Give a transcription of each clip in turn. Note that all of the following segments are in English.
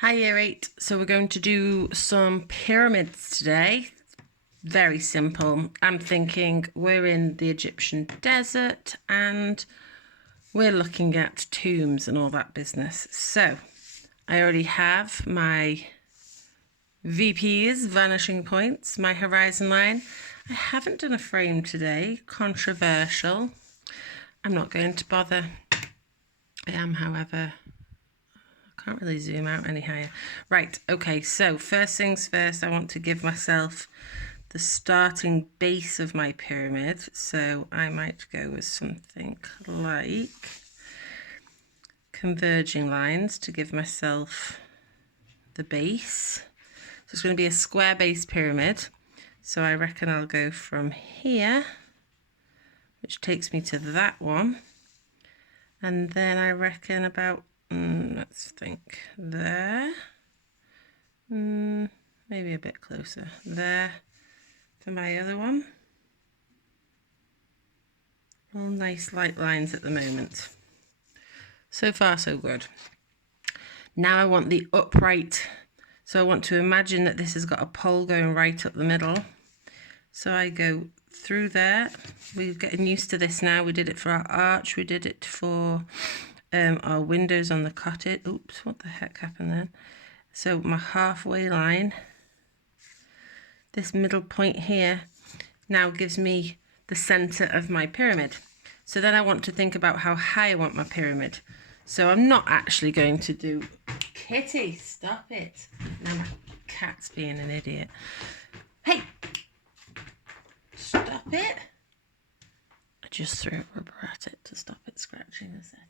Hi Year 8, so we're going to do some pyramids today. Very simple. I'm thinking we're in the Egyptian desert and we're looking at tombs and all that business. So I already have my VPs, vanishing points, my horizon line. I haven't done a frame today, controversial. I'm not going to bother. I am, however, can't really zoom out any higher. Right, okay, so first things first, I want to give myself the starting base of my pyramid. So I might go with something like converging lines to give myself the base. So it's going to be a square base pyramid. So I reckon I'll go from here, which takes me to that one. And then I reckon about let's think there, maybe a bit closer there for my other one. All nice light lines at the moment. So far so good. Now I want the upright, so I want to imagine that this has got a pole going right up the middle. So I go through there. We're getting used to this now. We did it for our arch, we did it for our windows on the cottage. Oops, what the heck happened then? So my halfway line, this middle point here, now gives me the center of my pyramid. So then I want to think about how high I want my pyramid. So I'm not actually going to do... Kitty, stop it. Now my cat's being an idiot. Hey! Stop it. I just threw a rubber at it to stop it scratching the settee.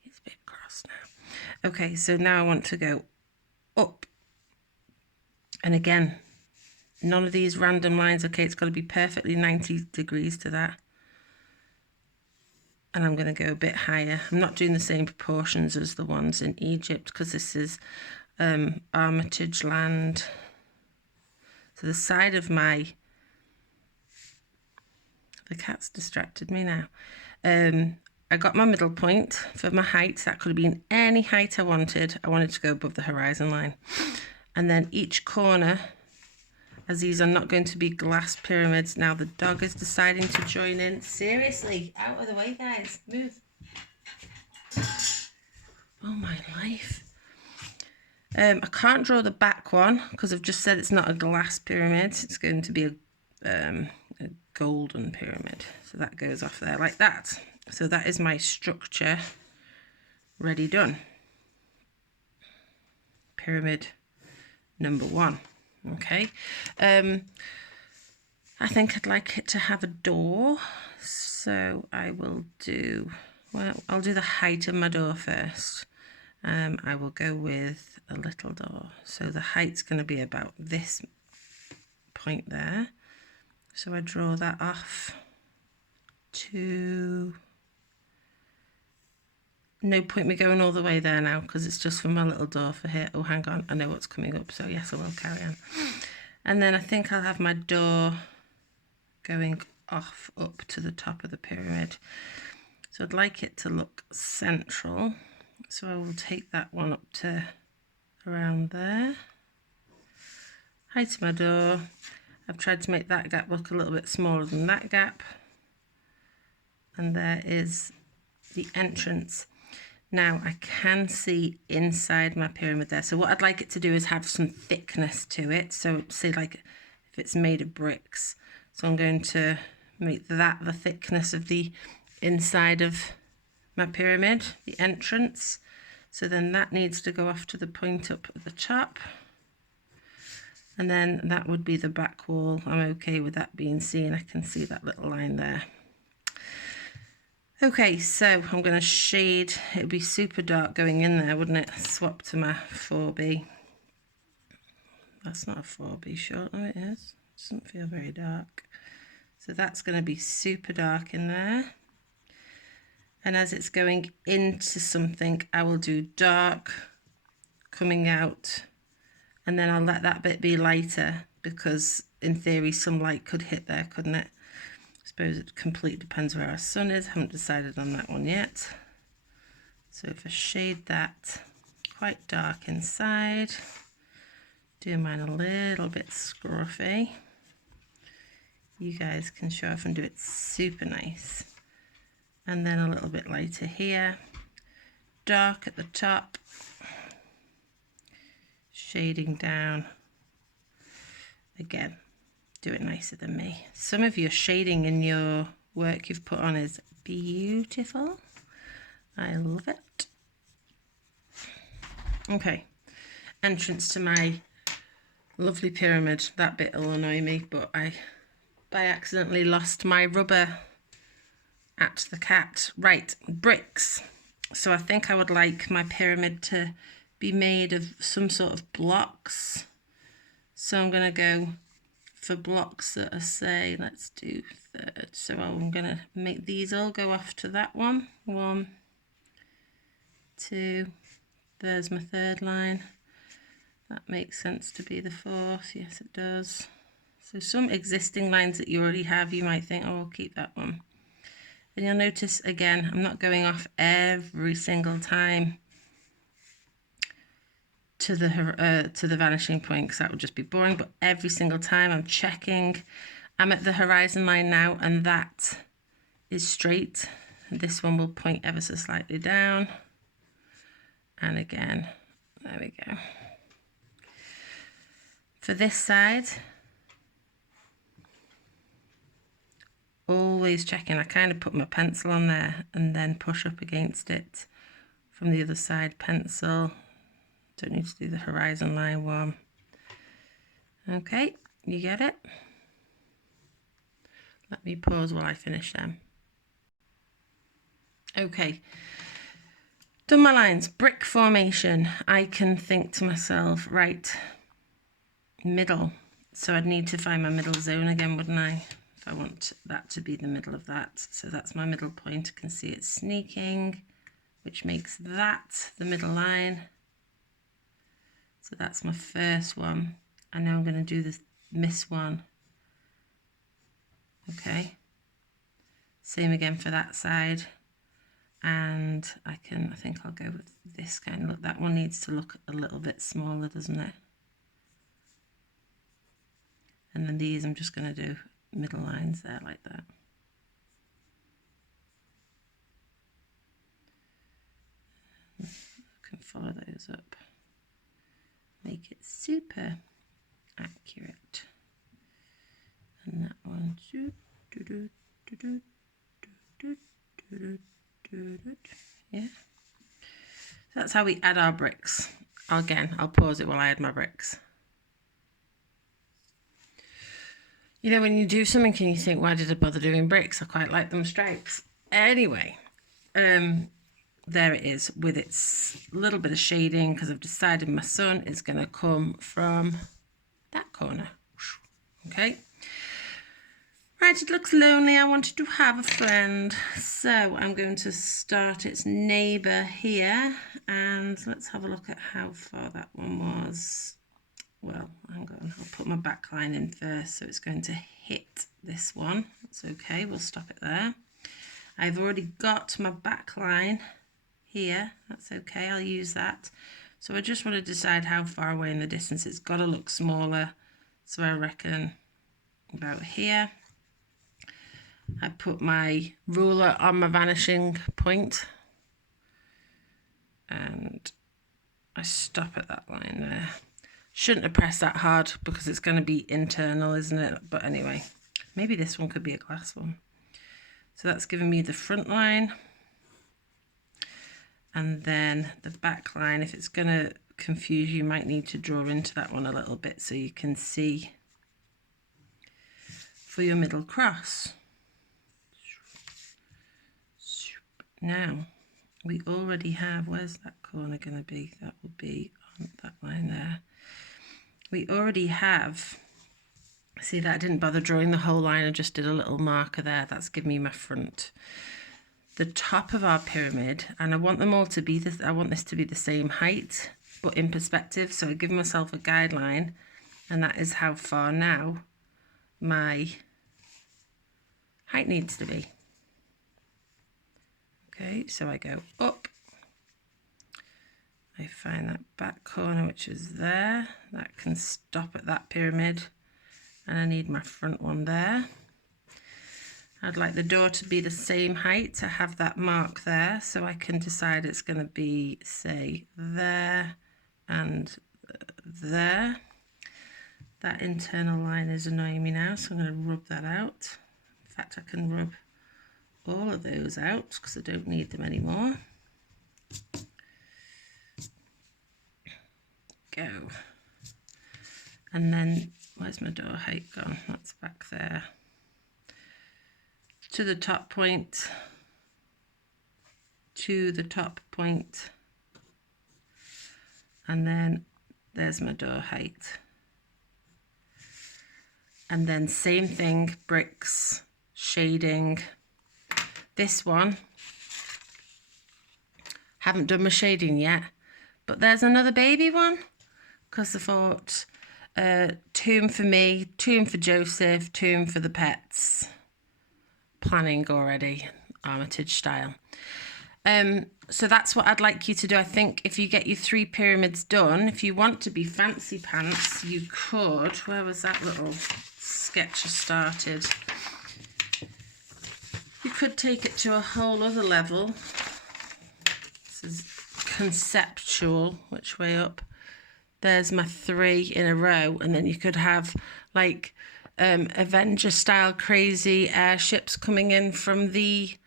He's a bit cross now. Okay, so now I want to go up. And again, none of these random lines. Okay, it's got to be perfectly 90 degrees to that. And I'm going to go a bit higher. I'm not doing the same proportions as the ones in Egypt because this is Armitage land. So the side of my... The cat's distracted me now. I got my middle point for my height. That could have been any height I wanted. I wanted to go above the horizon line. And then each corner, as these are not going to be glass pyramids. Now the dog is deciding to join in. Seriously, out of the way, guys. Move. Oh, my life. I can't draw the back one because I've just said it's not a glass pyramid. It's going to be a golden pyramid. So that goes off there like that. So that is my structure ready done. Pyramid number 1. Okay. I think I'd like it to have a door. So I will do, well, I'll do the height of my door first. I will go with a little door. So the height's going to be about this point there. So I draw that off to... No point me going all the way there now because it's just for my little door for here. Oh, hang on, I know what's coming up, so yes, I will carry on. And then I think I'll have my door going off up to the top of the pyramid. So I'd like it to look central. So I will take that one up to around there. Height of my door. I've tried to make that gap look a little bit smaller than that gap. And there is the entrance. Now I can see inside my pyramid there. So what I'd like it to do is have some thickness to it. So say like if it's made of bricks. So I'm going to make that the thickness of the inside of my pyramid, the entrance. So then that needs to go off to the point up at the top. And then that would be the back wall. I'm okay with that being seen. I can see that little line there. Okay, so I'm going to shade. It would be super dark going in there, wouldn't it? Swap to my 4B. That's not a 4B short. Oh, it is. It doesn't feel very dark. So that's going to be super dark in there. And as it's going into something, I will do dark coming out. And then I'll let that bit be lighter because in theory some light could hit there, couldn't it? I suppose it completely depends where our sun is. Haven't decided on that one yet. So if I shade that quite dark inside. Do mine a little bit scruffy. You guys can show off and do it super nice. And then a little bit lighter here. Dark at the top. Shading down. Again, do it nicer than me. Some of your shading in your work you've put on is beautiful. I love it. Okay, entrance to my lovely pyramid. That bit will annoy me, but I by accidentally lost my rubber at the cat. Right, bricks. So I think I would like my pyramid to be made of some sort of blocks. So I'm going to go for blocks that are, say, let's do third. So I'm going to make these all go off to that one. 1, 2, there's my third line. That makes sense to be the fourth. Yes, it does. So some existing lines that you already have, you might think, oh, I'll keep that one. And you'll notice, again, I'm not going off every single time to the vanishing point, because that would just be boring, but every single time I'm checking. I'm at the horizon line now, and that is straight. And this one will point ever so slightly down. And again, there we go. For this side, always checking. I kind of put my pencil on there and then push up against it from the other side. Pencil. Don't need to do the horizon line one. Okay, you get it? Let me pause while I finish them. Okay, done my lines. Brick formation. I can think to myself, right, middle. So I'd need to find my middle zone again, wouldn't I? If I want that to be the middle of that. So that's my middle point. I can see it sneaking, which makes that the middle line. So that's my first one. And now I'm going to do this miss one. Okay. Same again for that side. And I think I'll go with this kind of look. That one needs to look a little bit smaller, doesn't it? And then these, I'm just going to do middle lines there like that. I can follow those up. Make it super accurate. And that one, yeah. So that's how we add our bricks. Again, I'll pause it while I add my bricks. You know, when you do something and you think, why did I bother doing bricks? I quite like them stripes. Anyway, there it is with its little bit of shading, because I've decided my sun is going to come from that corner. Okay. Right, it looks lonely. I wanted to have a friend. So I'm going to start its neighbour here. And let's have a look at how far that one was. Well, hang on. I'll put my back line in first. So it's going to hit this one. That's okay. We'll stop it there. I've already got my back line here. That's okay. I'll use that. So I just want to decide how far away in the distance. It's got to look smaller. So I reckon about here. I put my ruler on my vanishing point and I stop at that line there. Shouldn't have pressed that hard because it's going to be internal, isn't it? But anyway, maybe this one could be a glass one. So that's giving me the front line. And then the back line, if it's going to confuse you, might need to draw into that one a little bit so you can see for your middle cross. Now, we already have, where's that corner going to be? That will be on that line there. We already have, see that I didn't bother drawing the whole line, I just did a little marker there. That's giving me my front. The top of our pyramid, and I want them all to be this, I want this to be the same height, but in perspective. So I give myself a guideline, and that is how far now my height needs to be. Okay, so I go up, I find that back corner, which is there. That can stop at that pyramid. And I need my front one there. I'd like the door to be the same height, to have that mark there, so I can decide it's going to be, say, there and there. That internal line is annoying me now, so I'm going to rub that out. In fact, I can rub all of those out because I don't need them anymore. Go. And then, where's my door height gone? That's back there. To the top point, to the top point, and then there's my door height. And then same thing, bricks, shading. This one, haven't done my shading yet, but there's another baby one, because I thought tomb for me, tomb for Joseph, tomb for the pets. Planning already, Armitage style. So that's what I'd like you to do. I think if you get your 3 pyramids done, if you want to be fancy pants, you could. Where was that little sketch I started? You could take it to a whole other level. This is conceptual. Which way up? There's my 3 in a row, and then you could have like Avenger style crazy airships coming in from the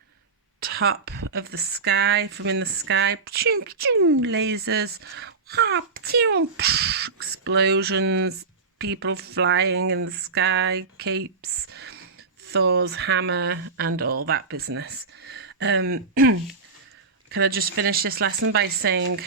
top of the sky, from in the sky, lasers, explosions, people flying in the sky, capes, Thor's hammer, and all that business. Can I just finish this lesson by saying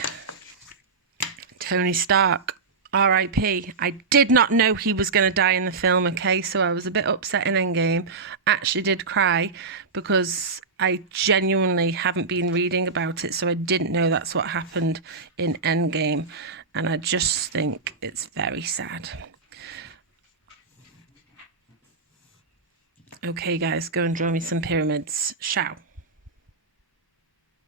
Tony Stark, R.I.P. I did not know he was going to die in the film, okay? So I was a bit upset in Endgame. Actually did cry because I genuinely haven't been reading about it, so I didn't know that's what happened in Endgame. And I just think it's very sad. Okay, guys, go and draw me some pyramids. Ciao.